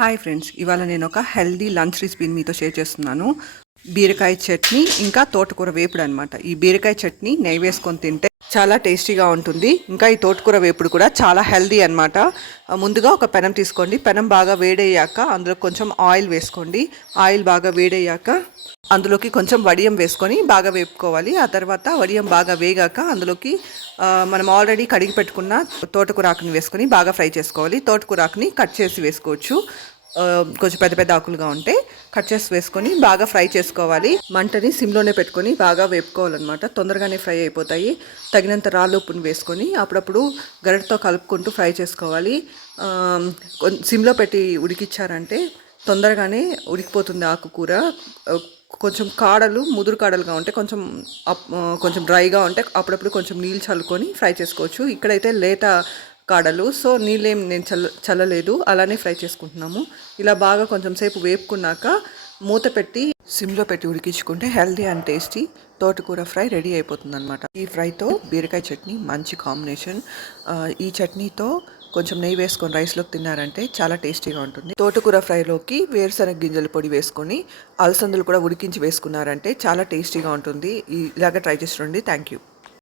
Hi friends, ఇవాళ నేను ఒక హెల్దీ లంచ్ రెసిపీని మీతో షేర్ చేస్తున్నాను. బీరకాయ చట్నీ ఇంకా తోటకూర వేపుడు అనమాట. ఈ బీరకాయ చట్నీ నెయ్యి వేసుకొని తింటే చాలా టేస్టీగా ఉంటుంది. ఇంకా ఈ తోటకూర వేపుడు కూడా చాలా హెల్దీ అనమాట. ముందుగా ఒక పెనం తీసుకోండి. పెనం బాగా వేడయ్యాక అందులో కొంచెం ఆయిల్ వేసుకోండి. ఆయిల్ బాగా వేడయ్యాక అందులోకి కొంచెం వడియం వేసుకొని బాగా వేపుకోవాలి. ఆ తర్వాత వడియం బాగా వేగాక అందులోకి మనం ఆల్రెడీ కడిగి పెట్టుకున్న తోటకూర ఆకుని వేసుకొని బాగా ఫ్రై చేసుకోవాలి. తోటకూర ఆకుని కట్ చేసి వేసుకోవచ్చు. కొంచెం పెద్ద పెద్ద ఆకులుగా ఉంటే కట్ చేసి వేసుకొని బాగా ఫ్రై చేసుకోవాలి. మంటని సిమ్లోనే పెట్టుకొని బాగా వేపుకోవాలన్నమాట. తొందరగానే ఫ్రై అయిపోతాయి. తగినంత రాళ్ళు ఉప్పుని వేసుకొని అప్పుడప్పుడు గరిటతో కలుపుకుంటూ ఫ్రై చేసుకోవాలి. సిమ్లో పెట్టి ఉడికిచ్చారంటే తొందరగానే ఉడికిపోతుంది ఆకుకూర. కొంచెం కాడలు ముదురు కాడలుగా ఉంటే కొంచెం డ్రైగా ఉంటే అప్పుడప్పుడు కొంచెం నీళ్ళు చల్లుకొని ఫ్రై చేసుకోవచ్చు. ఇక్కడైతే లేత కాడలు, సో నీళ్ళేం నేను చల్లలేదు, అలానే ఫ్రై చేసుకుంటున్నాము. ఇలా బాగా కొంచెం సేపు వేపుకున్నాక మూత పెట్టి సిమ్లో పెట్టి ఉడికించుకుంటే హెల్దీ అండ్ టేస్టీ తోటకూర ఫ్రై రెడీ అయిపోతుంది అనమాట. ఈ ఫ్రైతో బీరకాయ చట్నీ మంచి కాంబినేషన్. ఈ చట్నీతో కొంచెం నెయ్యి వేసుకొని రైస్లోకి తిన్నారంటే చాలా టేస్టీగా ఉంటుంది. తోటకూర ఫ్రైలోకి వేరుశనగ గింజల పొడి వేసుకొని అలసందలు కూడా ఉడికించి వేసుకున్నారంటే చాలా టేస్టీగా ఉంటుంది. ఇలాగ ట్రై చేసి రండి. Thank you.